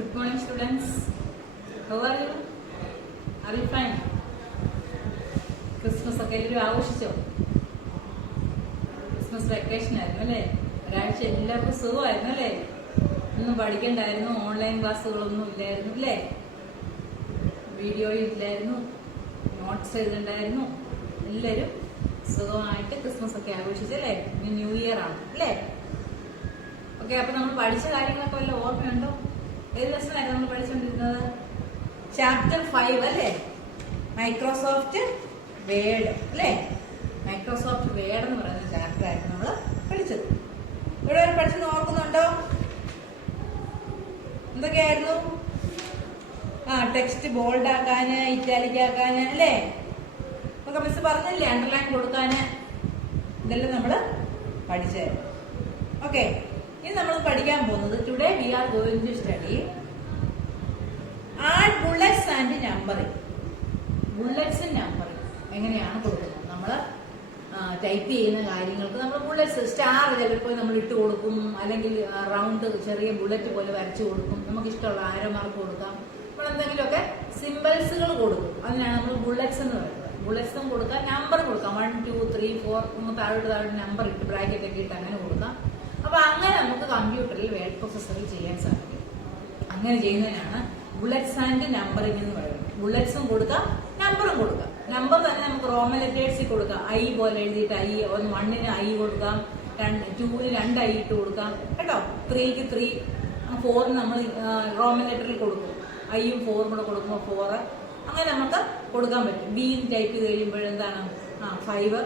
Good morning, students. How are you? Are you fine? Christmas ഒക്കെ എല്ലാവരും ആഘോഷിച്ചോ? Christmas vacation ആയിരുന്നു അല്ലേ? ഒരാഴ്ച എല്ലാവർക്കും സുഖമായിരുന്നു അല്ലേ? ഒന്നും പഠിക്കണ്ടായിരുന്നു, ഓൺലൈൻ ക്ലാസ്സുകളൊന്നും ഇല്ലായിരുന്നു അല്ലേ? വീഡിയോ ഇല്ലായിരുന്നു, നോട്ട്സ് എഴുതണ്ടായിരുന്നു. എല്ലാവരും സുഖമായിട്ട് ക്രിസ്മസ് ഒക്കെ ആഘോഷിച്ചല്ലേ? ഇനി ന്യൂ ഇയർ ആണ് അല്ലേ? ഓക്കെ, അപ്പൊ നമ്മൾ പഠിച്ച കാര്യങ്ങളൊക്കെ വല്ല ഓർമ്മയുണ്ടോ? ഏത് ലെസണായിരുന്നു നമ്മൾ പഠിച്ചുകൊണ്ടിരുന്നത്? ചാപ്റ്റർ 5 അല്ലേ? മൈക്രോസോഫ്റ്റ് വേഡ് അല്ലേ? മൈക്രോസോഫ്റ്റ് വേഡ് എന്ന് പറയുന്ന ചാപ്റ്റർ ആയിരുന്നു നമ്മൾ പഠിച്ചത്. ഇവിടെ വരെ പഠിച്ചെന്ന് ഓർക്കുന്നുണ്ടോ? എന്തൊക്കെയായിരുന്നു? ടെക്സ്റ്റ് ബോൾഡ് ആക്കാന്, ഇറ്റാലിക് ആക്കാന് അല്ലേ? ഒക്കെ മിസ് പറഞ്ഞില്ലേ? അണ്ടർലൈൻ കൊടുക്കാന്. ഇതെല്ലാം നമ്മൾ പഠിച്ചായിരുന്നു. ഓക്കെ, ഇനി നമ്മൾ പഠിക്കാൻ പോകുന്നത് today we are going to study add bullets and numbering. ബുള്ളറ്റ്സും നമ്പറിംഗ് എങ്ങനെയാണ് കൊടുക്കുന്നത്? നമ്മൾ ടൈപ്പ് ചെയ്യുന്ന കാര്യങ്ങൾക്ക് നമ്മൾ ബുള്ളറ്റ്സ്, സ്റ്റാർ ചിലപ്പോൾ നമ്മൾ ഇട്ട് കൊടുക്കും, അല്ലെങ്കിൽ റൗണ്ട് ചെറിയ ബുള്ളറ്റ് പോലെ വരച്ചു കൊടുക്കും. നമുക്ക് ഇഷ്ടമുള്ള ആരോ മാർക്ക് കൊടുക്കാം. നമ്മൾ എന്തെങ്കിലുമൊക്കെ സിമ്പിൾസുകൾ കൊടുക്കും. അതിനാണ് നമ്മൾ ബുള്ളറ്റ്സ് എന്ന് പറയുന്നത്. ബുള്ളറ്റ്സും കൊടുക്കാം, നമ്പർ കൊടുക്കാം. 1 2 3 4 നമുക്ക് താഴോട്ട് നമ്പർ ഇട്ട് ബ്രാക്കറ്റ് ഒക്കെ ഇട്ട് അങ്ങനെ കൊടുക്കാം. അപ്പൊ അങ്ങനെ നമുക്ക് കമ്പ്യൂട്ടറിൽ വേർഡ് പ്രോസസ്സറിൽ ചെയ്യാൻ സാധിക്കും. അങ്ങനെ ചെയ്യുന്നതിനാണ് ബുള്ളറ്റ്സ് ആൻഡ് നമ്പറിംഗ് എന്ന് പറയുന്നത്. ബുള്ളറ്റ്സും കൊടുക്കാം, നമ്പറും കൊടുക്കാം. നമ്പർ തന്നെ നമുക്ക് റോമൻ ലെറ്റേഴ്സിൽ കൊടുക്കാം. ഐ പോലെ എഴുതിയിട്ട് ഐ, 1ന് ഐ കൊടുക്കാം, 2ന് 2 ഐ ഇട്ട് കൊടുക്കാം കേട്ടോ. 3ക്ക് 3, 4ന് നമ്മൾ റോമൻ ലെറ്ററിൽ കൊടുക്കും. ഐയും 4ഉം കൂടെ കൊടുക്കുമ്പോൾ 4. അങ്ങനെ നമുക്ക് കൊടുക്കാൻ പറ്റും. ബി ടൈപ്പ് ചെയ്ത് കഴിയുമ്പോൾ എന്താണ് 5.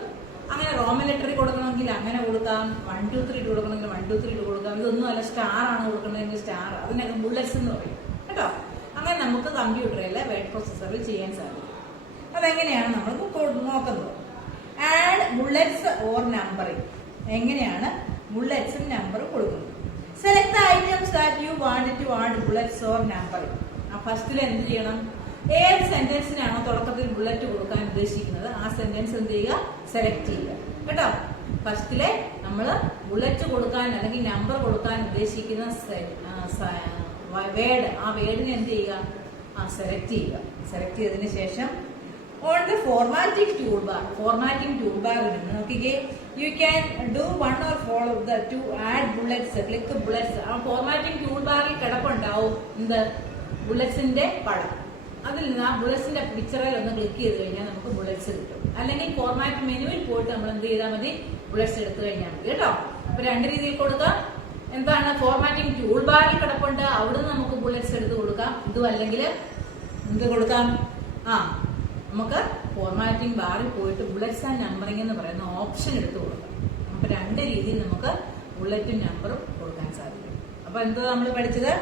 അങ്ങനെ റോമൻ ലെറ്ററിൽ കൊടുക്കണമെങ്കിൽ അങ്ങനെ കൊടുക്കാം. 1 2 3 ഇട്ട് കൊടുക്കണമെങ്കിൽ 1 2 3 ഇട്ട് കൊടുക്കാം. ഇതൊന്നും അല്ല, സ്റ്റാർ ആണ് കൊടുക്കണമെങ്കിൽ സ്റ്റാർ. അതിനൊക്കെ ബുള്ളറ്റ്സ് എന്ന് പറയും കേട്ടോ. അങ്ങനെ നമുക്ക് കമ്പ്യൂട്ടറിലെ വേർഡ് പ്രോസസ്സറിൽ ചെയ്യാൻ സാധിക്കും. അതെങ്ങനെയാണ് നമ്മൾ നോക്കുന്നത്? Add bullets or numbering. എങ്ങനെയാണ് ബുള്ളറ്റ്സും നമ്പറും കൊടുക്കുന്നത്? Select the items that you want to add bullets or numbering. ഫസ്റ്റിൽ എന്ത് ചെയ്യണം? ഏത് സെന്റൻസിനാണോ തുടക്കത്തിൽ ബുള്ളറ്റ് കൊടുക്കാൻ ഉദ്ദേശിക്കുന്നത് ആ സെന്റൻസ് എന്ത് ചെയ്യുക? സെലക്ട് ചെയ്യുക കേട്ടോ. ഫസ്റ്റിലെ നമ്മൾ ബുള്ളറ്റ് കൊടുക്കാൻ അല്ലെങ്കിൽ നമ്പർ കൊടുക്കാൻ ഉദ്ദേശിക്കുന്ന വേർഡ്, ആ വേർഡിനെ എന്ത് ചെയ്യുക? സെലക്ട് ചെയ്യുക. സെലക്ട് ചെയ്തതിന് ശേഷം on the formatting tool bar, formatting tool ബാറിൽ നിന്ന് നോക്കിക്കേ, you can do 1 or 4 of the to add bullets, click bullets. ആ ഫോർമാറ്റിംഗ് ടൂൾ ബാറിൽ കിടപ്പുണ്ടാവും എന്ത്? ബുള്ളറ്റ്സിന്റെ പടം. അതിൽ നിന്ന് ആ ബുള്ളറ്റ്സിന്റെ പിക്ചറിൽ ഒന്ന് ക്ലിക്ക് ചെയ്ത് കഴിഞ്ഞാൽ നമുക്ക് ബുള്ളറ്റ്സ് കിട്ടും. അല്ലെങ്കിൽ ഫോർമാറ്റ് മെനുവിൽ പോയിട്ട് നമ്മൾ എന്ത് ചെയ്താൽ മതി? ബുള്ളറ്റ്സ് എടുത്തു കഴിഞ്ഞാൽ മതി കേട്ടോ. അപ്പൊ 2 രീതിയിൽ കൊടുക്കാം. എന്താണ്? ഫോർമാറ്റിംഗ് ടൂൾ ബാറിൽ കിടപ്പുണ്ട്, അവിടുന്ന് നമുക്ക് ബുള്ളറ്റ്സ് എടുത്ത് കൊടുക്കാം. ഇതും അല്ലെങ്കിൽ എന്ത് കൊടുക്കാം? നമുക്ക് ഫോർമാറ്റിംഗ് ബാറിൽ പോയിട്ട് ബുള്ളറ്റ്സ് ആൻഡ് നമ്പറിംഗ് എന്ന് പറയുന്ന ഓപ്ഷൻ എടുത്ത് കൊടുക്കാം. അപ്പൊ 2 രീതിയിൽ നമുക്ക് ബുള്ളറ്റും നമ്പറും കൊടുക്കാൻ സാധിക്കും. അപ്പൊ എന്താ നമ്മൾ പഠിച്ചത്?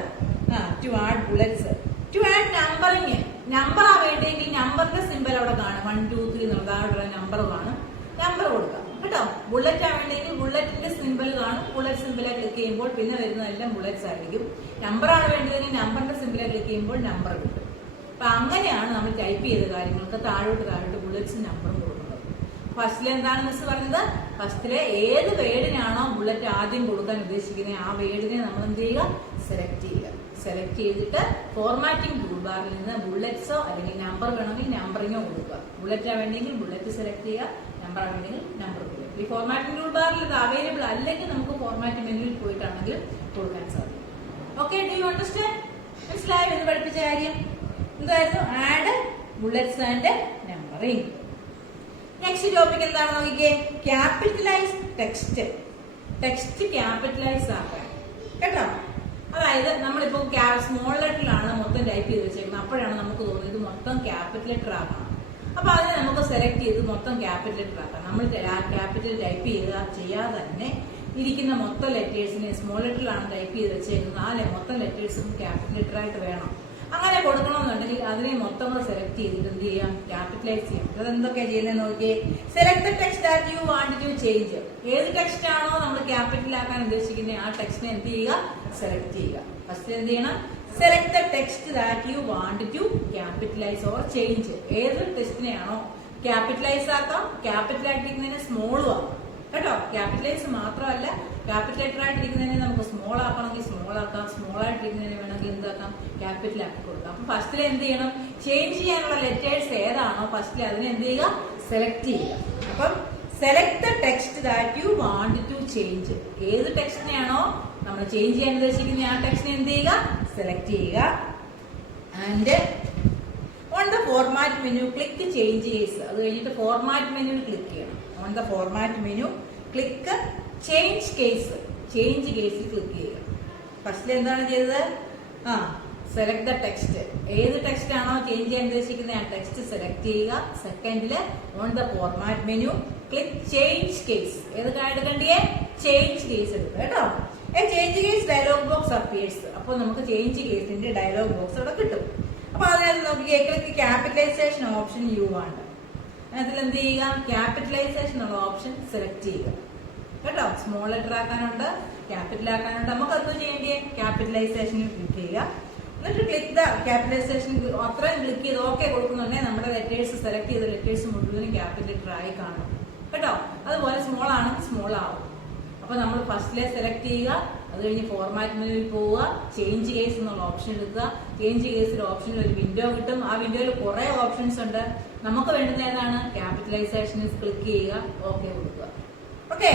To add bullets. To add numbering, number ആ വേണ്ടെങ്കിൽ നമ്പറിന്റെ സിമ്പിൾ അവിടെ കാണും. 1 2 3 എന്നുള്ളതായിട്ടുള്ള നമ്പർ കാണും, നമ്പർ കൊടുക്കാം കേട്ടോ. ബുള്ളറ്റ് ആ വേണ്ടെങ്കിൽ ബുള്ളറ്റിന്റെ സിമ്പിൾ കാണും. ബുള്ളറ്റ് സിമ്പിളെ ക്ലിക്ക് ചെയ്യുമ്പോൾ പിന്നെ വരുന്നതെല്ലാം ബുള്ളറ്റ്സ് ആയിരിക്കും. നമ്പറാണ് വേണ്ടതെങ്കിൽ നമ്പറിന്റെ സിമ്പിളെ ക്ലിക്ക് ചെയ്യുമ്പോൾ നമ്പർ കിട്ടും. അപ്പൊ അങ്ങനെയാണ് നമ്മൾ ടൈപ്പ് ചെയ്ത കാര്യങ്ങൾക്ക് താഴോട്ട് ബുള്ളറ്റ്സും നമ്പറും കൊടുക്കുന്നത്. ഫസ്റ്റിലെ എന്താണ് മിസ് പറഞ്ഞത്? ഫസ്റ്റിലെ ഏത് വേർഡിനാണോ ബുള്ളറ്റ് ആദ്യം കൊടുക്കാൻ ഉദ്ദേശിക്കുന്നത് ആ വേർഡിനെ നമ്മൾ എന്ത് ചെയ്യുക? സെലക്ട് ചെയ്യുക. സെലക്ട് ചെയ്തിട്ട് ഫോർമാറ്റിംഗ് ടൂൾ ബാറിൽ നിന്ന് ബുള്ളറ്റ്സോ അല്ലെങ്കിൽ നമ്പർ വേണമെങ്കിൽ നമ്പറിങ്ങോ കൊടുക്കുക. ബുള്ളറ്റാ വേണമെങ്കിൽ ബുള്ളറ്റ് സെലക്ട് ചെയ്യുക, നമ്പർ വേണമെങ്കിൽ നമ്പർ കൊടുക്കുക. ഈ ഫോർമാറ്റിംഗ് ടൂൾ ബാറിൽ ഇത് അവൈലബിൾ അല്ലെങ്കിൽ നമുക്ക് ഫോർമാറ്റ് മെനുവിൽ പോയിട്ടാണെങ്കിൽ കൊടുക്കാൻ സാധിക്കും. Okay, do you understand? മനസ്സിലായോ എന്ന് പഠിപ്പിച്ച കാര്യം? എന്തായിരുന്നു? Add bullets and numbering. Next topic എന്താണെന്ന് നോക്കിക്കേ. Capitalise text. ടെക്സ്റ്റ് ക്യാപിറ്റലൈസ് ആക്കാൻ കേട്ടോ. അതായത് നമ്മളിപ്പോ സ്മോൾ ലെറ്ററിലാണ് മൊത്തം ടൈപ്പ് ചെയ്ത് വെച്ചേക്കുന്നത്. അപ്പോഴാണ് നമുക്ക് തോന്നുന്നത് ഇത് മൊത്തം ക്യാപിറ്റൽ ലെറ്റർ ആക്കണം. അപ്പൊ അതിനെ നമുക്ക് സെലക്ട് ചെയ്ത് മൊത്തം ക്യാപിറ്റൽ ലെറ്റർ ആക്കാം. നമ്മൾ ക്യാപിറ്റൽ ടൈപ്പ് ചെയ്യാതെ തന്നെ ഇരിക്കുന്ന മൊത്തം ലെറ്റേഴ്സിനെ സ്മോൾ ലെറ്ററിലാണ് ടൈപ്പ് ചെയ്ത് വെച്ചേക്കുന്നത്. ആ മൊത്തം ലെറ്റേഴ്സും ക്യാപിറ്റൽ ലെറ്റർ ആയിട്ട് വേണം. അങ്ങനെ കൊടുക്കണമെന്നുണ്ടെങ്കിൽ അതിനെ മൊത്തം കൂടെ സെലക്ട് ചെയ്തിട്ട് എന്ത് ചെയ്യാം? ക്യാപിറ്റലൈസ് ചെയ്യാം. അതെന്തൊക്കെയാ ചെയ്യുന്നത് നോക്കിയേ. Select the text that you want to change. ഏത് ടെക്സ്റ്റ് ആണോ നമ്മൾ ക്യാപിറ്റൽ ആക്കാൻ ഉദ്ദേശിക്കുന്നത് ആ ടെക്സ്റ്റിനെ എന്ത് ചെയ്യുക? സെലക്ട് ചെയ്യുക. ഫസ്റ്റ് എന്ത് ചെയ്യണം? Select the text that you want to capitalise or change. ഏത് ടെക്സ്റ്റിനെയാണോ ക്യാപിറ്റലൈസ് ആക്കാം, ക്യാപിറ്റൽ ആയിട്ടിരിക്കുന്നതിന് സ്മോളും ആക്കാം കേട്ടോ. ക്യാപിറ്റലൈസ് മാത്രമല്ല, ക്യാപിറ്റൽ ലെറ്റർ ആയിട്ടിരിക്കുന്നതിനെ നമുക്ക് സ്മോൾ ആക്കണമെങ്കിൽ സ്മോൾ ആക്കാം, സ്മോൾ ആയിട്ടിരിക്കുന്നതിനെ വേണമെങ്കിൽ എന്താക്കാം? ക്യാപിറ്റൽ ആക്കി കൊടുക്കുക. അപ്പൊ ഫസ്റ്റിൽ എന്ത് ചെയ്യണം, ചേഞ്ച് ചെയ്യാനുള്ള ലെറ്റേഴ്സ് ഏതാണോ ഫസ്റ്റിൽ അതിനെ എന്ത് ചെയ്യുക, സെലക്ട് ചെയ്യുക. അപ്പം select the text that you want to change. ഏത് ടെക്സ്റ്റിനെയാണോ നമ്മൾ ചേഞ്ച് ചെയ്യാൻ ഉദ്ദേശിക്കുന്ന ആ ടെക്സ്റ്റിനെ എന്ത് ചെയ്യുക, സെലക്ട് ചെയ്യുക. And on the format menu click change case. അത് കഴിഞ്ഞിട്ട് ഫോർമാറ്റ് മെനുവിൽ ക്ലിക്ക് ചെയ്യണം. On the format menu click change case. Change കേസിൽ ക്ലിക്ക് ചെയ്യുക. ഫസ്റ്റിൽ എന്താണ് ചെയ്തത്, സെലക്ട് ദ ടെക്സ്റ്റ്. ഏത് ടെക്സ്റ്റ് ആണോ ചേഞ്ച് ചെയ്യാൻ ഉദ്ദേശിക്കുന്നത് ആ ടെക്സ്റ്റ് സെലക്ട് ചെയ്യുക. സെക്കൻഡില് on the format menu click change case. ഏത് എടുക്കണ്ടേ, ചേഞ്ച് കേസ് എടുക്കുക കേട്ടോ. Change case dialog box appears. അപ്പോൾ നമുക്ക് ചേഞ്ച് കേസിന്റെ ഡയലോഗ് ബോക്സ് അവിടെ കിട്ടും. അപ്പൊ അതിനകത്ത് നോക്കിയേ, ക്ലിക്ക് ക്യാപിറ്റലൈസേഷൻ ഓപ്ഷൻ യു ആണ്. അതിൽ എന്ത് ചെയ്യുക, ക്യാപിറ്റലൈസേഷൻ ഉള്ള ഓപ്ഷൻ സെലക്ട് ചെയ്യുക കേട്ടോ. സ്മോൾ ലെറ്റർ ആക്കാനുണ്ട്, ക്യാപിറ്റൽ ആക്കാനുണ്ട്. നമുക്ക് എന്തോ ചെയ്യേണ്ടേ, ക്യാപിറ്റലൈസേഷനിൽ ക്ലിക്ക് ചെയ്യുക. എന്നിട്ട് ക്ലിക്ക് ദ ക്യാപിറ്റലൈസേഷൻ. അത്രയും ക്ലിക്ക് ചെയ്ത് ഓക്കെ കൊടുക്കുന്നുണ്ടെങ്കിൽ നമ്മുടെ ലെറ്റേഴ്സ് സെലക്ട് ചെയ്ത ലെറ്റേഴ്സ് മുഴുവനും ക്യാപിറ്റൽ ലെറ്റർ ആയി കാണും കേട്ടോ. അതുപോലെ സ്മോൾ ആണെങ്കിൽ സ്മോൾ ആവും. അപ്പൊ നമ്മൾ ഫസ്റ്റിലെ സെലക്ട് ചെയ്യുക. അത് കഴിഞ്ഞ് ഫോർമാറ്റ് മെനുവിൽ പോവുക, ചേഞ്ച് കേസ് എന്നുള്ള ഓപ്ഷൻ എടുക്കുക. ചേഞ്ച് കേസിന്റെ ഓപ്ഷനിൽ ഒരു വിൻഡോ കിട്ടും. ആ വിൻഡോയിൽ കുറെ ഓപ്ഷൻസ് ഉണ്ട്. നമുക്ക് വേണ്ടുന്ന ഏതാണ്, ക്യാപിറ്റലൈസേഷനിൽ ക്ലിക്ക് ചെയ്യുക, ഓക്കെ കൊടുക്കുക. ഓക്കെ,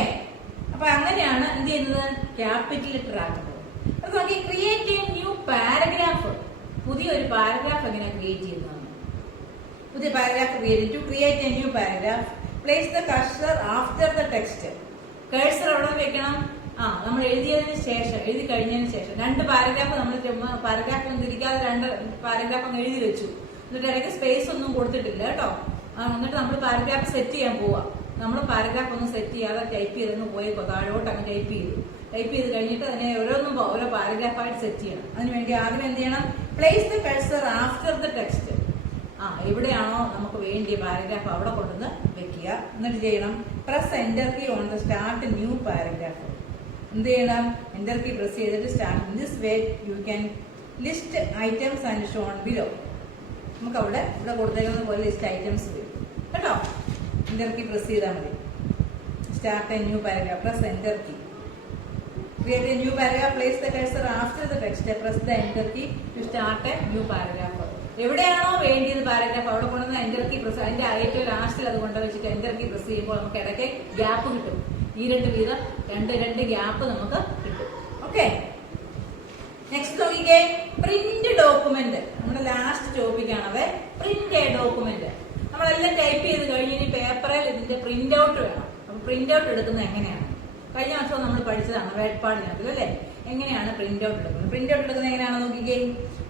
അപ്പൊ അങ്ങനെയാണ് എന്ത് ചെയ്യുന്നത്, ക്യാപിറ്റൽ ലെറ്റർ ആക്കുന്നത്. അത് നോക്കി, ക്രിയേറ്റ് എ ന്യൂ പാരഗ്രാഫ്. പുതിയൊരു പാരഗ്രാഫ് എങ്ങനെ ക്രിയേറ്റ് ചെയ്യുന്നതാണ്. പുതിയ paragraph create a new paragraph. Place the cursor after the text. Cursor എവിടെ വെക്കണം, നമ്മൾ എഴുതിയതിന് ശേഷം, എഴുതി കഴിഞ്ഞതിന് ശേഷം. രണ്ട് പാരഗ്രാഫ് നമ്മൾ പാരഗ്രാഫ് തിരിക്കാതെ രണ്ട് പാരഗ്രാഫ് അങ്ങ് എഴുതി വെച്ചു. എന്നിട്ട് ഇടയ്ക്ക് സ്പേസ് ഒന്നും കൊടുത്തിട്ടില്ല കേട്ടോ. എന്നിട്ട് നമ്മൾ പാരഗ്രാഫ് സെറ്റ് ചെയ്യാൻ പോവാ. നമ്മൾ പാരഗ്രാഫ് ഒന്നും സെറ്റ് ചെയ്യാതെ ടൈപ്പ് ചെയ്തെന്ന് പോയി താഴോട്ട് അങ്ങ് ടൈപ്പ് ചെയ്തു. ടൈപ്പ് ചെയ്ത് കഴിഞ്ഞിട്ട് അതിനെ ഓരോ പാരഗ്രാഫായിട്ട് സെറ്റ് ചെയ്യണം. അതിനുവേണ്ടി ആദ്യം എന്ത് ചെയ്യണം, place the cursor after the text. എവിടെയാണോ നമുക്ക് വേണ്ടിയ പാരഗ്രാഫ് അവിടെ കൊണ്ടുവന്ന് വെക്കുക. എന്നിട്ട് ചെയ്യണം, press enter key on the start new paragraph. എന്ത് ചെയ്യണം, എന്റർ കീ പ്രസ് ചെയ്തിട്ട് start. In this way you can list items and shown below. നമുക്ക് ഇവിടെ കൊടുത്തേക്കുന്ന പോലെ ലിസ്റ്റ് ഐറ്റംസ് വരും കേട്ടോ. എന്റർ കീ പ്രസ് ചെയ്താൽ മതി. Start a new paragraph, press enter key. Create a new paragraph, place the cursor after the text, press the enter key to start a new paragraph. എവിടെയാണോ വേണ്ടിയത് paragraph അവിടെ കൊണ്ടുവന്ന് enter key press, അതിന്റെ ഏറ്റവും ലാസ്റ്റിൽ അത് കൊണ്ടു വെച്ചിട്ട് എന്റർ കീ പ്രസ് ചെയ്യുമ്പോൾ നമുക്ക് ഇടയ്ക്ക് ഗ്യാപ്പ് കിട്ടും. ഈ രണ്ട് വീതം രണ്ട് ഗ്യാപ്പ് നമുക്ക് കിട്ടും. ഓക്കെ, നെക്സ്റ്റ് നോക്കിക്കേ, പ്രിന്റ് ഡോക്യുമെന്റ്. നമ്മുടെ ലാസ്റ്റ് ടോപ്പിക് ആണത്, പ്രിന്റ് എ ഡോക്യുമെന്റ്. നമ്മളെല്ലാം ടൈപ്പ് ചെയ്ത് കഴിഞ്ഞ് ഇനി പേപ്പറിൽ ഇതിന്റെ പ്രിന്റ് ഔട്ട് വേണം. അപ്പൊ പ്രിന്റ് ഔട്ട് എടുക്കുന്നത് എങ്ങനെയാണ്, കഴിഞ്ഞ വർഷം നമ്മൾ പഠിച്ചതാണ് വേഡ്പാടിനകത്ത് അല്ലേ, എങ്ങനെയാണ് പ്രിന്റ് ഔട്ട് എടുക്കുന്നത്. പ്രിന്റ് ഔട്ട് എടുക്കുന്നത് എങ്ങനെയാണെന്ന് നോക്കിക്കേ,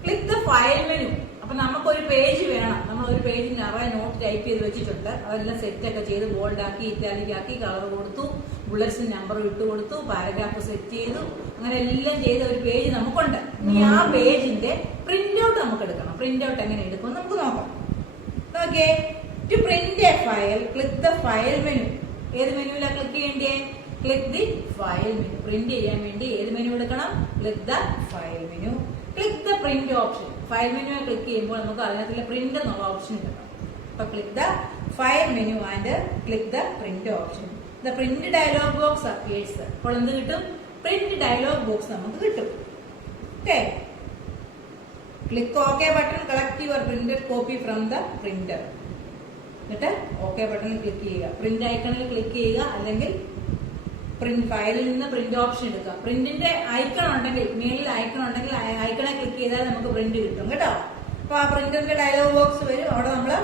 ക്ലിക്ക് ദ ഫയൽ മെനു. അപ്പൊ നമുക്കൊരു പേജ് വേണം. നമ്മൾ ഒരു പേജിൽ നിറയെ നോട്ട് ടൈപ്പ് ചെയ്ത് വെച്ചിട്ടുണ്ട്. അതെല്ലാം സെറ്റ് ഒക്കെ ചെയ്ത് ബോൾഡ് ആക്കി, ഇറ്റാലിക് ആക്കി, കളർ കൊടുത്തു, ബുള്ളറ്റ്സിന് നമ്പർ ഇട്ട് കൊടുത്തു, പാരഗ്രാഫ് സെറ്റ് ചെയ്തു, അങ്ങനെ എല്ലാം ചെയ്ത ഒരു പേജ് നമുക്കുണ്ട്. ഇനി ആ പേജിന്റെ പ്രിന്റ് ഔട്ട് നമുക്ക് എടുക്കണം. പ്രിന്റ് ഔട്ട് എങ്ങനെ എടുക്കും നമുക്ക് നോക്കാം. Okay, to print a file click the file menu. ഏത് മെനുവിലാണ് ക്ലിക്ക് ചെയ്യേണ്ടേ, click the file menu. Print ചെയ്യാൻ വേണ്ടി ഏത് മെനു എടുക്കണം, click the file menu. Click the print option. File മെനുവിൽ ക്ലിക്ക് ചെയ്യുമ്പോൾ നമുക്ക് അതിനകത്തുള്ള പ്രിന്റ് എന്നുള്ള ഓപ്ഷൻ കിട്ടണം. അപ്പൊ click the file menu and click the print option. The print dialog box appears. അപ്പോൾ എന്ത് കിട്ടും, പ്രിന്റ് ഡയലോഗ് ബോക്സ് നമുക്ക് കിട്ടും. Okay, click okay button, collect your printed copy from the printer. എന്നിട്ട് ഓക്കെ ബട്ടണിൽ ക്ലിക്ക് ചെയ്യുക. പ്രിന്റ് ഐക്കണിൽ click ചെയ്യുക, അല്ലെങ്കിൽ പ്രിന്റ് ഫയലിൽ നിന്ന് പ്രിന്റ് ഓപ്ഷൻ എടുക്കുക. പ്രിന്റിന്റെ ഐക്കൺ ഉണ്ടെങ്കിൽ, മേളിൽ ഐക്കൺ ഉണ്ടെങ്കിൽ ഐക്കണെ ക്ലിക്ക് ചെയ്താൽ നമുക്ക് പ്രിന്റ് കിട്ടും കേട്ടോ. അപ്പൊ ആ പ്രിന്റിന്റെ ഡയലോഗ് ബോക്സ് വരും. അവിടെ നമ്മള്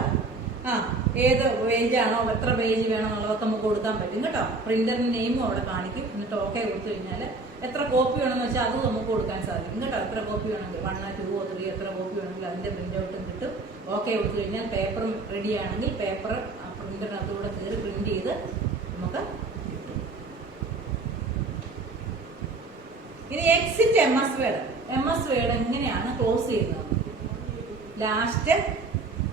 ഏത് പേജാണോ, എത്ര പേജ് വേണോ എന്നുള്ളതൊക്കെ നമുക്ക് കൊടുക്കാൻ പറ്റും കേട്ടോ. പ്രിന്ററിന്റെ നെയിമും അവിടെ കാണിക്കും. എന്നിട്ട് ഓക്കെ കൊടുത്തു കഴിഞ്ഞാൽ എത്ര കോപ്പി വേണമെന്ന് വെച്ചാൽ അത് നമുക്ക് കൊടുക്കാൻ സാധിക്കും കേട്ടോ. എത്ര കോപ്പി വേണമെങ്കിൽ 1, 2, 3 എത്ര കോപ്പി വേണമെങ്കിൽ അതിന്റെ പ്രിന്റ് ഔട്ടും കിട്ടും. ഓക്കെ കൊടുത്തു കഴിഞ്ഞാൽ പേപ്പർ റെഡി ആണെങ്കിൽ പേപ്പർ പ്രിന്ററിനകത്തൂടെ കയറി പ്രിന്റ് ചെയ്ത് നമുക്ക് കിട്ടും. ഇനി exit MS word. MS word എങ്ങനെയാണ് ക്ലോസ് ചെയ്യുന്നത്, ലാസ്റ്റ്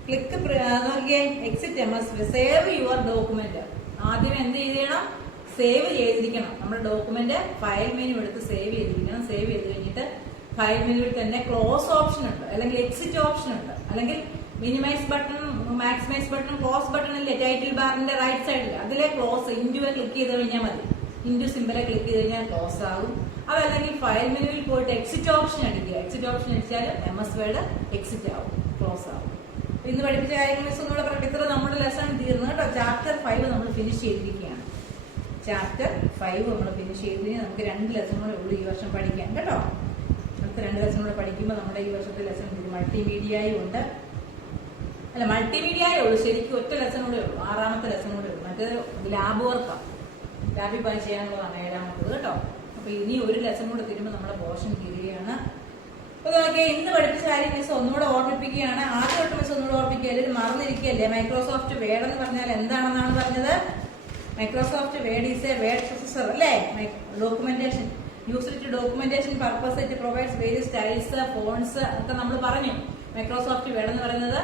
ക്ലിക്ക് നോക്കിയേ, exit MS save your document. ആദ്യം എന്ത് ചെയ്യണം, സേവ് ചെയ്തിരിക്കണം. നമ്മുടെ ഡോക്യുമെന്റ് ഫയൽ മെനു എടുത്ത് സേവ് ചെയ്തിരിക്കണം. സേവ് ചെയ്ത് കഴിഞ്ഞിട്ട് ഫയൽ മെനുവിൽ തന്നെ ക്ലോസ് ഓപ്ഷൻ ഉണ്ട്, അല്ലെങ്കിൽ എക്സിറ്റ് ഓപ്ഷൻ ഉണ്ട്, അല്ലെങ്കിൽ minimise button, maximise button, close button ഇല്ലേ ടൈറ്റിൽ ബാറിന്റെ റൈറ്റ് സൈഡിൽ, അതിലെ ക്ലോസ് ഇൻഡുവെ ക്ലിക്ക് ചെയ്ത് കഴിഞ്ഞാൽ മതി. ഇൻഡു സിമ്പിളെ ക്ലിക്ക് ചെയ്ത് കഴിഞ്ഞാൽ ക്ലോസ് ആകും. അതല്ലെങ്കിൽ ഫയൽ മെനുവിൽ പോയിട്ട് എക്സിറ്റ് ഓപ്ഷൻ അടിക്കുക. എക്സിറ്റ് ഓപ്ഷൻ അടിച്ചാൽ MS വേർഡ് എക്സിറ്റ് ആവും, ക്ലോസ് ആവും. ഇന്ന് പഠിപ്പിച്ച കാര്യങ്ങൾ മിസ് ഒന്നുകൂടെ പറയട്ടെ. ഇത്ര നമ്മുടെ ലെസൺ തീർന്നു കേട്ടോ. ചാപ്റ്റർ 5 നമ്മൾ ഫിനിഷ് ചെയ്തിരിക്കുകയാണ്. ചാപ്റ്റർ 5 നമ്മൾ ഫിനിഷ് ചെയ്ത് നമുക്ക് 2 ലെസൺ കൂടെ ഉള്ളൂ ഈ വർഷം പഠിക്കാൻ കേട്ടോ. അടുത്ത 2 ലെസൺ കൂടെ പഠിക്കുമ്പോൾ നമ്മുടെ ഈ വർഷത്തെ ലെസൺ മൾട്ടിമീഡിയയും ഉണ്ട്. അല്ല, മൾട്ടിമീഡിയയേ ഉള്ളൂ ശരിക്കും. ഒറ്റ ലെസൺ കൂടെ ഉള്ളൂ, 6ാമത്തെ ലെസൺ കൂടെ ഉള്ളൂ. മറ്റേത് ലാബ് വർക്കാണ്, ലാബിൽ പോയി ചെയ്യാനുള്ളതാണ് 7ാമത്തത് കേട്ടോ. അപ്പൊ ഇനി ഒരു ലെസൺ കൂടെ തീരുമ്പോൾ നമ്മുടെ പോർഷൻ തീരുകയാണ്. അപ്പൊ നോക്കിയാൽ ഇന്ന് പഠിപ്പിച്ച കാര്യം മിസ് ഒന്നുകൂടെ ഓർമ്മിപ്പിക്കുകയാണ്. ആദ്യം തൊട്ട് മിസ് ഒന്നുകൂടെ ഓർമ്മിക്കുക, അല്ലെങ്കിൽ മറന്നിരിക്കുകയല്ലേ. മൈക്രോസോഫ്റ്റ് വേർഡ് എന്ന് പറഞ്ഞാൽ എന്താണെന്നാണ് പറഞ്ഞത്? Microsoft Word is a word processor അല്ലേ. Documentation used to documentation purpose it provides various styles fonts ഒക്കെ നമ്മൾ പറഞ്ഞു. മൈക്രോസോഫ്റ്റ് വേർഡ് എന്ന് പറയുന്നത്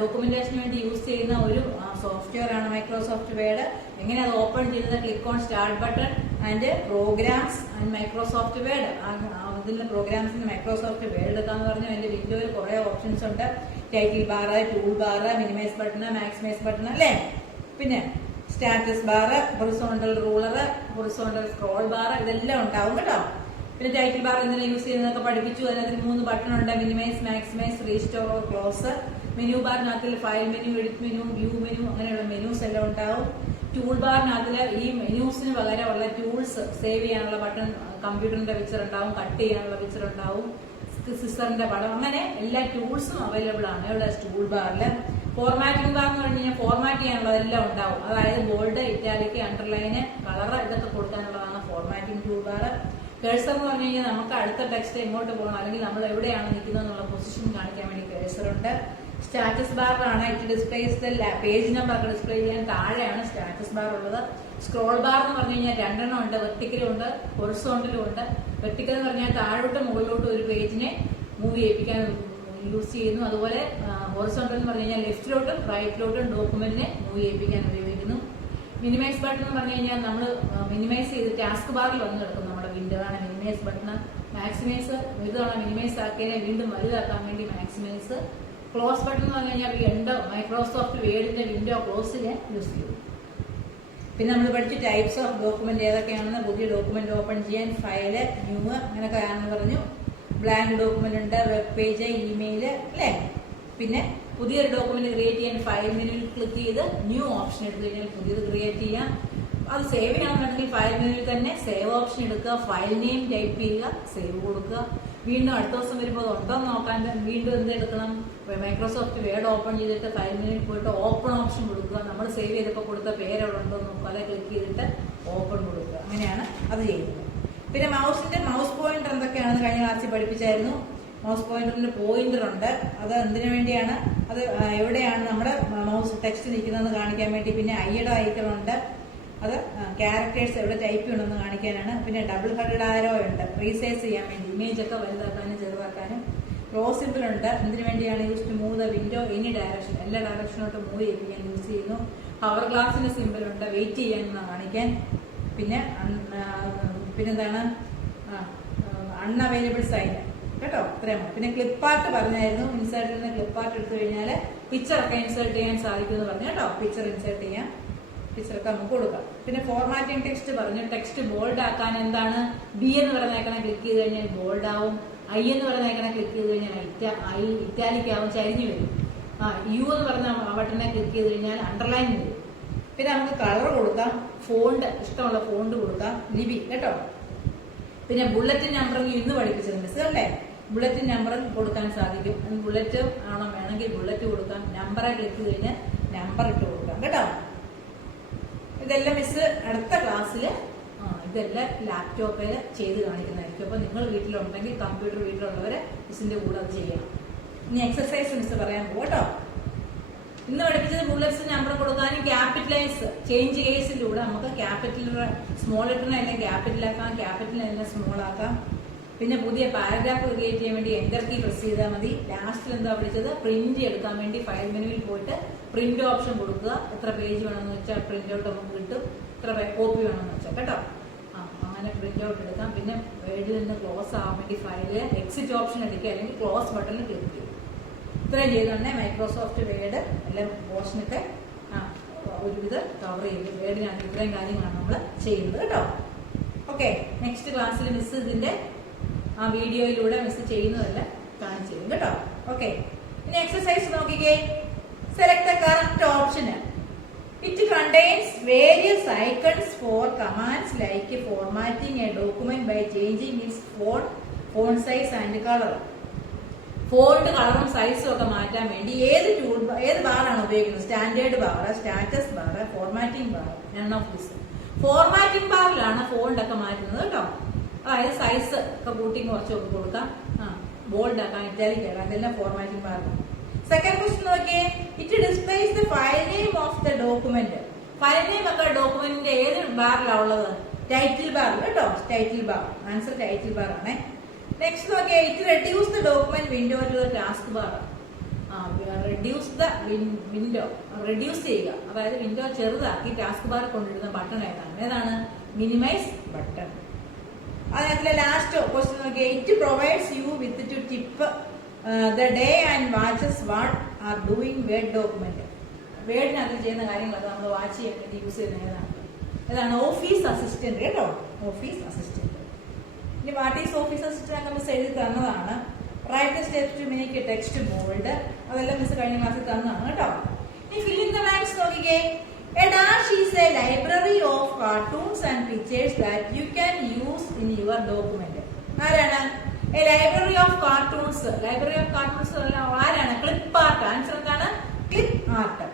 ഡോക്യുമെന്റേഷന് വേണ്ടി യൂസ് ചെയ്യുന്ന ഒരു സോഫ്റ്റ്വെയർ ആണ് മൈക്രോസോഫ്റ്റ് വേർഡ്. എങ്ങനെ അത് ഓപ്പൺ ചെയ്യുന്നത്? Click on start button and programs and Microsoft Word. അതിന്റെ പ്രോഗ്രാംസിന് മൈക്രോസോഫ്റ്റ് വേർഡ് എടുക്കാന്ന് പറഞ്ഞു. അതിന്റെ വിൻഡോയിൽ കുറെ ഓപ്ഷൻസ് ഉണ്ട്. Title bar, toolbar, minimise button, maximise button അല്ലേ. പിന്നെ status bar, horizontal ruler, horizontal scroll bar, ഇതെല്ലാം ഉണ്ടാവും കേട്ടോ. പിന്നെ ടൈറ്റിൽ ബാർ എന്തിനാ യൂസ് ചെയ്യുന്നതൊക്കെ പഠിപ്പിച്ചു. അതിനകത്ത് 3 ബട്ടൺ ഉണ്ട്: minimise, maximise, restore, close. Menu ബാറിനകത്തിൽ file menu, edit menu, view menu, അങ്ങനെയുള്ള മെനൂസ് എല്ലാം ഉണ്ടാവും. ടൂൾ ബാറിനകത്തിൽ ഈ മെനൂസിന് പകരമുള്ള ടൂൾസ് സേവ് ചെയ്യാനുള്ള ബട്ടൺ, കമ്പ്യൂട്ടറിന്റെ പിക്ചർ ഉണ്ടാവും, കട്ട് ചെയ്യാനുള്ള പിക്ചർ ഉണ്ടാവും, സിസ്റ്ററിന്റെ പടം, അങ്ങനെ എല്ലാ ടൂൾസും അവൈലബിൾ ആണ് ഇവിടെ ടൂൾ ബാറിൽ. ഫോർമാറ്റിംഗ് ബാർ എന്ന് പറഞ്ഞു കഴിഞ്ഞാൽ ഫോർമാറ്റ് ചെയ്യാനുള്ളതെല്ലാം ഉണ്ടാവും. അതായത് ബോൾഡ്, ഇറ്റാലിക്, അണ്ടർലൈന്, കളർ ഇതൊക്കെ കൊടുക്കാനുള്ളതാണ് ഫോർമാറ്റിംഗ് ടൂൾ ബാർ. കേഴ്സർ എന്ന് പറഞ്ഞു കഴിഞ്ഞാൽ നമുക്ക് അടുത്ത ടെക്സ്റ്റ് എങ്ങോട്ട് പോകണം, അല്ലെങ്കിൽ നമ്മൾ എവിടെയാണ് നിൽക്കുന്നത് എന്നുള്ള പൊസിഷൻ കാണിക്കാൻ വേണ്ടി കേഴ്സർ ഉണ്ട്. സ്റ്റാറ്റസ് ബാറിലാണ് ഇറ്റ് ഡിസ്പ്ലേസ് പേജ് നമ്പർ ഒക്കെ ഡിസ്പ്ലേ ചെയ്യാൻ താഴെയാണ് സ്റ്റാറ്റസ് ബാർ ഉള്ളത്. സ്ക്രോൾ ബാർ എന്ന് പറഞ്ഞു കഴിഞ്ഞാൽ 2 എണ്ണം ഉണ്ട്, വെർട്ടിക്കലും ഉണ്ട്, ഹൊറിസോണ്ടലും ഉണ്ട്. വെർട്ടിക്കൽ എന്ന് പറഞ്ഞാൽ താഴോട്ട് മുകളിലോട്ട് ഒരു പേജിനെ മൂവ് ചെയ്യിപ്പിക്കാൻ യൂസ് ചെയ്യുന്നു. അതുപോലെ ഹൊറിസോണ്ടൽ എന്ന് പറഞ്ഞു കഴിഞ്ഞാൽ ലെഫ്റ്റിലോട്ടും റൈറ്റിലോട്ടും ഡോക്യുമെന്റിനെ മൂവ് ചെയ്യിപ്പിക്കാൻ ഉപയോഗിക്കുന്നു. മിനിമൈസ് ബട്ടൺ എന്ന് പറഞ്ഞു കഴിഞ്ഞാൽ നമ്മൾ മിനിമൈസ് ചെയ്ത് ടാസ്ക് ബാറിൽ വന്ന് കിടക്കും നമ്മുടെ വിൻഡോ ആണ് മിനിമൈസ് ബട്ടൺ. മാക്സിമൈസ് ഒരു തവണ മിനിമൈസ് ആക്കിയതിനെ വീണ്ടും വലുതാക്കാൻ വേണ്ടി മാക്സിമൈസ്. ക്ലോസ് ബട്ടൺ എന്ന് പറഞ്ഞു കഴിഞ്ഞാൽ വിൻഡോ മൈക്രോസോഫ്റ്റ് വേർഡിന്റെ വിൻഡോ ക്ലോസ് ചെയ്യാൻ യൂസ് ചെയ്യും. പിന്നെ നമ്മൾ പഠിച്ച ടൈപ്സ് ഓഫ് ഡോക്യുമെന്റ് ഏതൊക്കെയാണെന്ന്, പുതിയ ഡോക്യുമെന്റ് ഓപ്പൺ ചെയ്യാൻ ഫയല്, ന്യൂ അങ്ങനെയൊക്കെ ആണെന്ന് പറഞ്ഞു. ബ്ലാങ്ക് ഡോക്യുമെന്റ് ഉണ്ട്, വെബ് പേജ്, ഇമെയിൽ അല്ലേ. പിന്നെ പുതിയൊരു ഡോക്യുമെന്റ് ക്രിയേറ്റ് ചെയ്യാൻ ഫയൽ മെനുവിൽ ക്ലിക്ക് ചെയ്ത് ന്യൂ ഓപ്ഷൻ എടുത്തു കഴിഞ്ഞാൽ പുതിയത് ക്രിയേറ്റ് ചെയ്യാം. അത് സേവ് ചെയ്യണമെന്നുണ്ടെങ്കിൽ ഫയൽ മെനുവിൽ തന്നെ സേവ് ഓപ്ഷൻ എടുക്കുക, ഫയൽ നെയിം ടൈപ്പ് ചെയ്യുക, സേവ് കൊടുക്കുക. വീണ്ടും അടുത്ത ദിവസം വരുമ്പോൾ ഉണ്ടോ നോക്കാൻ വീണ്ടും എന്ത് എടുക്കണം? മൈക്രോസോഫ്റ്റ് വേർഡ് ഓപ്പൺ ചെയ്തിട്ട് ഫയൽ മെനുവിൽ പോയിട്ട് ഓപ്പൺ ഓപ്ഷൻ കൊടുക്കുക. നമ്മൾ സേവ് ചെയ്തപ്പോൾ കൊടുത്ത പേര് അവിടെ ഉണ്ടോ നോക്കുക, അതെ ക്ലിക്ക് ചെയ്തിട്ട് ഓപ്പൺ കൊടുക്കുക. അങ്ങനെയാണ് അത് ചെയ്യുന്നത്. പിന്നെ മൗസിന്റെ മൗസ് പോയിന്റർ എന്തൊക്കെയാണെന്ന് കഴിഞ്ഞ ക്ലാസ്സിൽ പഠിപ്പിച്ചായിരുന്നു. മൗസ് പോയിന്ററിന്റെ പോയിന്റർ ഉണ്ട്, അത് എന്തിനു വേണ്ടിയാണ്? അത് എവിടെയാണ് നമ്മുടെ മൗസ് ടെക്സ്റ്റ് നിൽക്കുന്നതെന്ന് കാണിക്കാൻ വേണ്ടി. പിന്നെ ഐയുടെ ഐക്കൺ ഉണ്ട്, അത് ക്യാരക്ടേഴ്സ് എവിടെ ടൈപ്പ് ചെയ്യണമെന്ന് കാണിക്കാനാണ്. പിന്നെ ഡബിൾ ഹെഡഡ് ആരോ ഉണ്ട്, റീസൈസ് ചെയ്യാൻ വേണ്ടി, ഇമേജ് ഒക്കെ വലുതാക്കാനും ചെറുതാക്കാനും. ക്രോസ് സിമ്പിൾ ഉണ്ട്, എന്തിനു വേണ്ടിയാണ്? Use to move the window any direction, എല്ലാ ഡയറക്ഷനോട്ട് മൂവ് ചെയ്യിപ്പിക്കാൻ യൂസ് ചെയ്യുന്നു. പവർ ഗ്ലാസിന്റെ സിമ്പിൾ ഉണ്ട്, വെയിറ്റ് ചെയ്യാൻ കാണിക്കാൻ. പിന്നെ പിന്നെന്താണ്? അൺഅവൈലബിൾ സൈൻ കേട്ടോ, ഇത്രയും. പിന്നെ ക്ലിപ്പാർട്ട് പറഞ്ഞായിരുന്നു, ഇൻസേർട്ട് ചെയ്യുന്ന ക്ലിപ്പാർട്ട് എടുത്തു കഴിഞ്ഞാൽ പിക്ചറൊക്കെ ഇൻസേർട്ട് ചെയ്യാൻ സാധിക്കുമെന്ന് പറഞ്ഞു കേട്ടോ. പിക്ചർ ഇൻസേർട്ട് ചെയ്യാം, പിക്ചറൊക്കെ നമുക്ക് കൊടുക്കാം. പിന്നെ ഫോർമാറ്റിംഗ് ടെക്സ്റ്റ് പറഞ്ഞു, ടെക്സ്റ്റ് ബോൾഡ് ആക്കാൻ എന്താണ്? ബി എന്ന് പറഞ്ഞേക്കണ ക്ലിക്ക് ചെയ്ത് കഴിഞ്ഞാൽ ബോൾഡ് ആവും. ഐ എന്ന് പറഞ്ഞേക്കണ ക്ലിക്ക് ചെയ്ത് കഴിഞ്ഞാൽ ഇറ്റാലിക് ആവും, ചരിഞ്ഞു വരും. യു എന്ന് പറഞ്ഞ ബട്ടനെ ക്ലിക്ക് ചെയ്ത് കഴിഞ്ഞാൽ അണ്ടർലൈൻ വരും. പിന്നെ നമുക്ക് കളർ കൊടുക്കാം, ഫോണ്ട് ഇഷ്ടമുള്ള ഫോണ്ട് കൊടുക്കാം, ലിപി കേട്ടോ. പിന്നെ ബുള്ളറ്റിൻ നമ്പറിങ് ഇന്ന് പഠിപ്പിച്ചത് മിസ് അല്ലേ. ബുള്ളറ്റിൻ നമ്പർ കൊടുക്കാൻ സാധിക്കും. ബുള്ളറ്റ് ആണോ വേണമെങ്കിൽ ബുള്ളറ്റ് കൊടുക്കാം. നമ്പറെ ക്ലിക്ക് ചെയ്ത് കഴിഞ്ഞാൽ നമ്പർ ഇട്ട് കൊടുക്കാം കേട്ടോ. ഇതെല്ലാം മിസ് അടുത്ത ക്ലാസ്സിൽ ഇതെല്ലാം ലാപ്ടോപ്പിൽ ചെയ്ത് കാണിക്കുന്നതായിരിക്കും. അപ്പൊ നിങ്ങൾ വീട്ടിലുണ്ടെങ്കിൽ കമ്പ്യൂട്ടർ വീട്ടിലുള്ളവരെ മിസ്സിന്റെ കൂടെ അത് ചെയ്യണം. ഇനി എക്സസൈസ് മിസ് പറയാൻ പോകും കേട്ടോ. ഇന്ന് പഠിപ്പിച്ചത് ബുള്ളറ്റ്സ് നമ്പർ കൊടുക്കാനും ക്യാപിറ്റലൈസ് ചേഞ്ച് കേസിലൂടെ നമുക്ക് ക്യാപിറ്റൽ സ്മോൾ ലെറ്ററിനെ എല്ലാം ക്യാപിറ്റൽ ആക്കാം, ക്യാപിറ്റലിനെ എല്ലാം സ്മോൾ ആക്കാം. പിന്നെ പുതിയ പാരഗ്രാഫ് ക്രിയേറ്റ് ചെയ്യാൻ വേണ്ടി എന്റർ കീ പ്രസ് ചെയ്താൽ മതി. ലാസ്റ്റിൽ എന്താ പഠിച്ചത്? പ്രിന്റ് എടുക്കാൻ വേണ്ടി ഫയൽ മെനുവിൽ പോയിട്ട് പ്രിന്റ് ഓപ്ഷൻ കൊടുക്കുക. എത്ര പേജ് വേണമെന്ന് വെച്ചാൽ പ്രിന്റ് ഔട്ട് നമുക്ക് കിട്ടും, എത്ര കോപ്പി വേണമെന്ന് വെച്ചാൽ കേട്ടോ. അങ്ങനെ പ്രിന്റ് ഔട്ട് എടുക്കാം. പിന്നെ വേർഡിൽ നിന്ന് ക്ലോസ് ആവാൻ വേണ്ടി ഫയലിൽ എക്സിറ്റ് ഓപ്ഷൻ എടുക്കുക, അല്ലെങ്കിൽ ക്ലോസ് ബട്ടണിൽ ക്ലിക്ക് ചെയ്യും. ഇത്രയും ചെയ്തുകൊണ്ട് മൈക്രോസോഫ്റ്റ് വേർഡ് എല്ലാം പോർഷനൊക്കെ ഒരുവിധം കവർ ചെയ്ത് വേർഡിനകത്ത് ഇത്രയും കാര്യങ്ങളാണ് നമ്മൾ ചെയ്യുന്നത് കേട്ടോ. ഓക്കെ, നെക്സ്റ്റ് ക്ലാസ്സിൽ മിസ് ഇതിന്റെ ആ വീഡിയോയിലൂടെ മിസ് ചെയ്യുന്നതല്ല കാണിച്ചു തരും കേട്ടോ. ഓക്കെ, ഇനി എക്സസൈസ് നോക്കിക്കേ. Select the correct option. It contains various icons for commands like formatting a document by changing its font size and colour. Font കളറും സൈസും ഒക്കെ മാറ്റാൻ വേണ്ടി ഏത് ബാറാണ് ഉപയോഗിക്കുന്നത്? Standard bar, status bar, formatting bar, none of this. Formatting ബാറിലാണ് font ഒക്കെ മാറ്റുന്നത് കേട്ടോ. അതായത് സൈസ് ഒക്കെ കൂട്ടി കുറച്ചൊക്കെ കൊടുക്കാം, ബോൾഡ് ആക്കാം, ഇറ്റാലിക് ആക്കാം, അതെല്ലാം ഫോർമാറ്റിംഗ് ബാറിലാണ്. സെക്കൻഡ് ക്വസ്റ്റ്യൻ നോക്കിയേ. It displays the file name of the document. File name ഒക്കെ ഡോക്യുമെന്റിന്റെ ഏത് ബാറിലാണ് ഉള്ളത്? ടൈറ്റിൽ ബാർ കേട്ടോ, title bar. Answer title bar ആണേ. നെക്സ്റ്റ് നോക്കിയേ. It reduce the document window to the task bar. Reduce the window, reduce ചെയ്യുക, അതായത് വിൻഡോ ചെറുതാക്കി ടാസ്ക് ബാർ കൊണ്ടിടുന്ന ബട്ടൺ ഏതാണ്? Minimise button. അതിനകത്തിലെ ലാസ്റ്റ് ക്വസ്റ്റ്യൻ നോക്കിയേ. It provides you with to tip the day and watches what are doing word document. വേർഡിനകത്ത് ചെയ്യുന്ന കാര്യങ്ങളൊക്കെ നമ്മൾ വാച്ച് ചെയ്യാൻ വേണ്ടി യൂസ് ചെയ്യുന്ന ഏതാണ്? ഓഫീസ് അസിസ്റ്റന്റ് കേട്ടോ, ഓഫീസ് അസിസ്റ്റന്റ്. ഇനി what is office assistant miss എഴുതി തന്നതാണ്. Write the steps to make a text bold, അതെല്ലാം മിസ് കഴിഞ്ഞ ക്ലാസ്സിൽ തന്നതാണ് കേട്ടോ. ഇനി ഫിൽ ഇൻ ദ ബ്ലാങ്ക്സ് നോക്കിക്കേ. A dash is a library of cartoons and pictures that you can use in your document. ആരാണ്? A library of cartoons. Library of cartoons ആരാണ്? Clip art. Answer എന്താണ്? Clip art.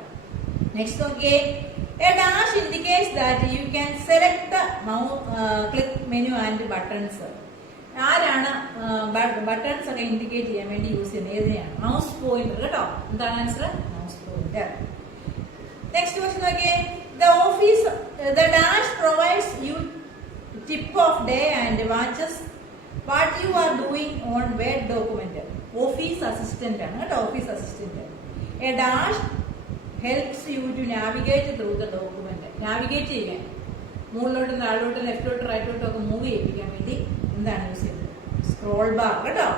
Next നോക്കിയേ. A dash indicates that you can select the click menu and buttons. ആരാണ് buttons ഒക്കെ indicate ചെയ്യാൻ വേണ്ടി use ചെയ്യുന്നത്? ഏതിനെയാണ്? Mouse pointer കേട്ടോ. എന്താണ് answer? Mouse pointer. Next question നോക്കിയേ. The dash provides you tip of day and watches what you are doing on word document. Office assistant ആണ് കേട്ടോ, office assistant. A dash helps you to navigate through the document. Navigate ചെയ്യാൻ, മുകളിലോട്ടും താഴോട്ടും ലെഫ്റ്റോട്ടും റൈറ്റോട്ടും ഒക്കെ move ചെയ്യിപ്പിക്കാൻ വേണ്ടി എന്താണ് use ചെയ്യുന്നത്? Scroll bar കേട്ടോ.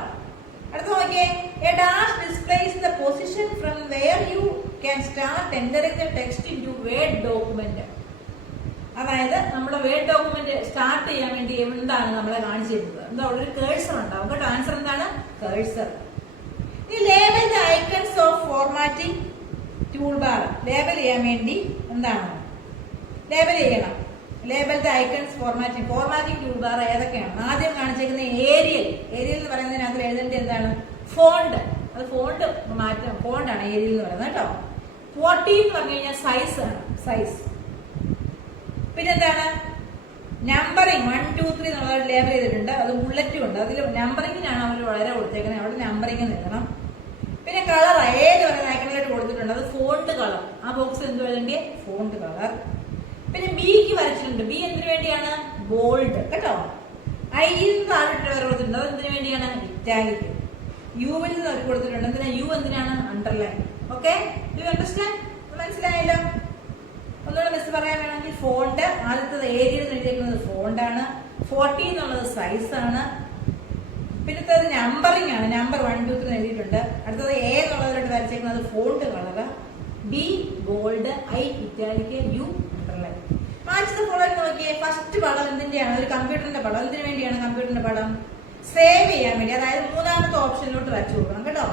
അടുത്ത നോക്കിയേ. A dash displays the position from where you can start entering the text into Word document. അതായത് നമ്മുടെ വേർഡ് ഡോക്യുമെന്റ് സ്റ്റാർട്ട് ചെയ്യാൻ വേണ്ടി എന്താണ് നമ്മളെ കാണിച്ചിരുന്നത്? എന്താ, അവിടെ ഒരു കേഴ്സർ ഉണ്ടാവും കേട്ടോ. ആൻസർ എന്താണ്? കേഴ്സർ. ഈ label the icons of formatting tool bar. Label ചെയ്യാൻ വേണ്ടി എന്താണ്? ലേബൽ ചെയ്യണം. Label the icons formatting tool bar ഏതൊക്കെയാണ്? ആദ്യം കാണിച്ചേക്കുന്ന ഏരിയൽ. ഏരിയൽ എന്ന് പറയുന്നതിനകത്ത് എഴുതേണ്ടത് എന്താണ്? ഫോണ്ട്. അത് ഫോണ്ട് മാറ്റം, ഫോണ്ടാണ് ഏരിയൽ എന്ന് പറയുന്നത് കേട്ടോ. 14 എന്ന് പറഞ്ഞു കഴിഞ്ഞാൽ സൈസ് ആണ്, സൈസ്. പിന്നെന്താണ്? നമ്പറിങ് 1, 2, 3 എന്നുള്ളത് ലേബൽ ചെയ്തിട്ടുണ്ട്. അത് ബുള്ളറ്റും ഉണ്ട്. അതിൽ നമ്പറിങ്ങിനാണ് അവർ വളരെ കൊടുത്തേക്കുന്നത്, അവിടെ നമ്പറിങ് എഴുതണം. പിന്നെ കളർ ഏത് പറയുന്ന ഐക്കണിലായിട്ട് കൊടുത്തിട്ടുണ്ട്, അത് ഫോണ്ട് കളർ. ആ ബോക്സ് എന്ത് വേണമെങ്കിൽ ഫോണ്ട് കളർ. പിന്നെ ബിക്ക് വരച്ചിട്ടുണ്ട്. ബി എന്തിനു വേണ്ടിയാണ്? ബോൾഡ് കേട്ടോ. ഐയിൽ നിന്ന് താഴോട്ട് വരെ കൊടുത്തിട്ടുണ്ട്, അത് എന്തിനു വേണ്ടിയാണ്? ഇറ്റാലിക്. യുവിൽ നിന്ന് അവർ കൊടുത്തിട്ടുണ്ട്. എന്തിനാ? യു എന്തിനാണ്? അണ്ടർലൈൻ. Okay, you understand? മനസ്സിലായല്ലോ? ഒന്നുകൂടെ മിസ് പറയാൻ വേണമെങ്കിൽ ഫോണ്ട്. ആദ്യത്തത് ഏരിയയിൽ എഴുതിയിരിക്കുന്നത് ഫോണ്ടാണ്. 14 എന്നുള്ളത് സൈസ് ആണ്. പിന്നത്തത് നമ്പറിംഗ് ആണ്. നമ്പർ 1, 2, 3 എഴുതിയിട്ടുണ്ട്. അടുത്തത് എ എന്നുള്ളതിലോട്ട് വരച്ചേക്കുന്നത് font colour. B bold, I italic, U underline. Match following നോക്കിയേ. ഫസ്റ്റ് പടം എന്തിന്റെയാണ്? ഒരു കമ്പ്യൂട്ടറിന്റെ പടം. എന്തിനു വേണ്ടിയാണ് കമ്പ്യൂട്ടറിന്റെ പടം? സേവ് ചെയ്യാൻ വേണ്ടി. അതായത് മൂന്നാമത്തെ ഓപ്ഷനിലോട്ട് വരച്ചു കൊടുക്കണം കേട്ടോ.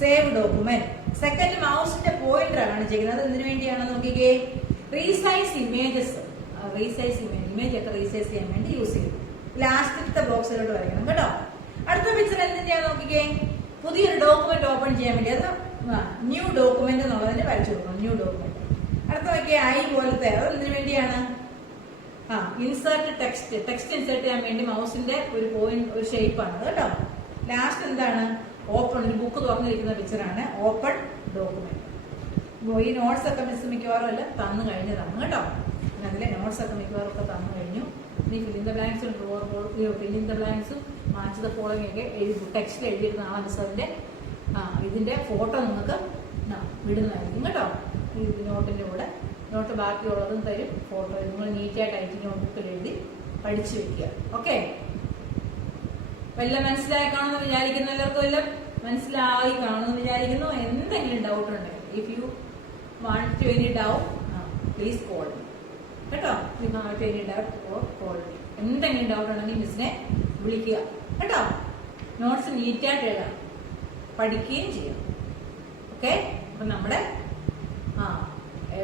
Save document. സെക്കൻഡ് മൗസിന്റെ പോയിന്റർ കാണിച്ചിരിക്കുന്നത്. എന്തിനു വേണ്ടിയാണ് നോക്കിക്കേ? Resize images. റീസൈസ് ഇമേജ് ഒക്കെ റീസൈസ് ചെയ്യാൻ വേണ്ടി യൂസ് ചെയ്യും. ലാസ്റ്റത്തെ ബോക്സിലോട്ട് വരയ്ക്കണം കേട്ടോ. അടുത്ത പിക്ചർ എന്തിന്റെയാണ് നോക്കിക്കേ? പുതിയൊരു ഡോക്യുമെന്റ് ഓപ്പൺ ചെയ്യാൻ വേണ്ടി. അത് ന്യൂ ഡോക്യുമെന്റ് എന്നുള്ളതിന് വരച്ചു കൊടുക്കണം. New document. അടുത്ത നോക്കിയേ ഐ പോലത്തെ. അത് എന്തിനു വേണ്ടിയാണ്? Insert text. ടെക്സ്റ്റ് ഇൻസേർട്ട് ചെയ്യാൻ വേണ്ടി മൗസിന്റെ ഒരു പോയിന്റ്, ഒരു ഷേപ്പാണ് കേട്ടോ. ലാസ്റ്റ് എന്താണ്? ഓപ്പൺ. ഒരു ബുക്ക് തുറന്നിരിക്കുന്ന പിക്ചറാണ്. Open document. ഈ നോട്ട്സ് ഒക്കെ മിസ് മിക്കവാറും അല്ല തന്നു കഴിഞ്ഞതാണ് കേട്ടോ. അതിലെ നോട്ട്സ് ഒക്കെ മിക്കവാറും ഒക്കെ തന്നു കഴിഞ്ഞു. ഇനി ഫിൽ ഇൻ ദ ബ്ലാങ്ക്സും ഫിൽ ഇൻ ദ ബ്ലാങ്ക്സും മാച്ച് ദ ഫോളോയിങ് ഒക്കെ എഴുതി ടെക്സ്റ്റിൽ എഴുതിയിരുന്ന ആളാണ് മിസ്. അതിന്റെ ഇതിന്റെ ഫോട്ടോ നിങ്ങൾക്ക് വിടുന്നതായിരിക്കും കേട്ടോ. ഈ നോട്ടിന്റെ കൂടെ നോട്ട് ബാക്കിയുള്ളതും തരും. ഫോട്ടോ നിങ്ങൾ നീറ്റായിട്ട് ഐറ്റി നോട്ട്ബുക്കിൽ എഴുതി പഠിച്ചു വെക്കുക. ഓക്കെ, വല്ല മനസ്സിലായി കാണുമെന്ന് വിചാരിക്കുന്നു. എല്ലാവർക്കും എല്ലാം മനസ്സിലായി കാണുമെന്ന് വിചാരിക്കുന്നു. എന്തെങ്കിലും ഡൗട്ട് ഉണ്ടെങ്കിൽ if you want to any doubt, please call me. കേട്ടോ, if you have any doubt, call me. എന്തെങ്കിലും ഡൗട്ട് ഉണ്ടെങ്കിൽ മിസ്സിനെ വിളിക്കുക കേട്ടോ. നോട്ട്സ് നീറ്റായിട്ട് എഴുതാം, പഠിക്കുകയും ചെയ്യാം. ഓക്കെ, അപ്പം നമ്മുടെ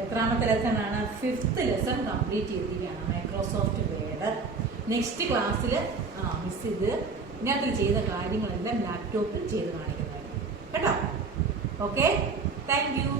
എത്രാമത്തെ ലെസൺ ആണ്? 5th ലെസൺ കംപ്ലീറ്റ് ചെയ്തിരിക്കുകയാണ്, മൈക്രോസോഫ്റ്റ് വേഡ്. നെക്സ്റ്റ് ക്ലാസ്സിൽ മിസ് ഇതിനകത്ത് ചെയ്ത കാര്യങ്ങളെല്ലാം ലാപ്ടോപ്പിൽ ചെയ്ത് കാണിക്കുന്നതായിരിക്കും കേട്ടോ. Okay, thank you.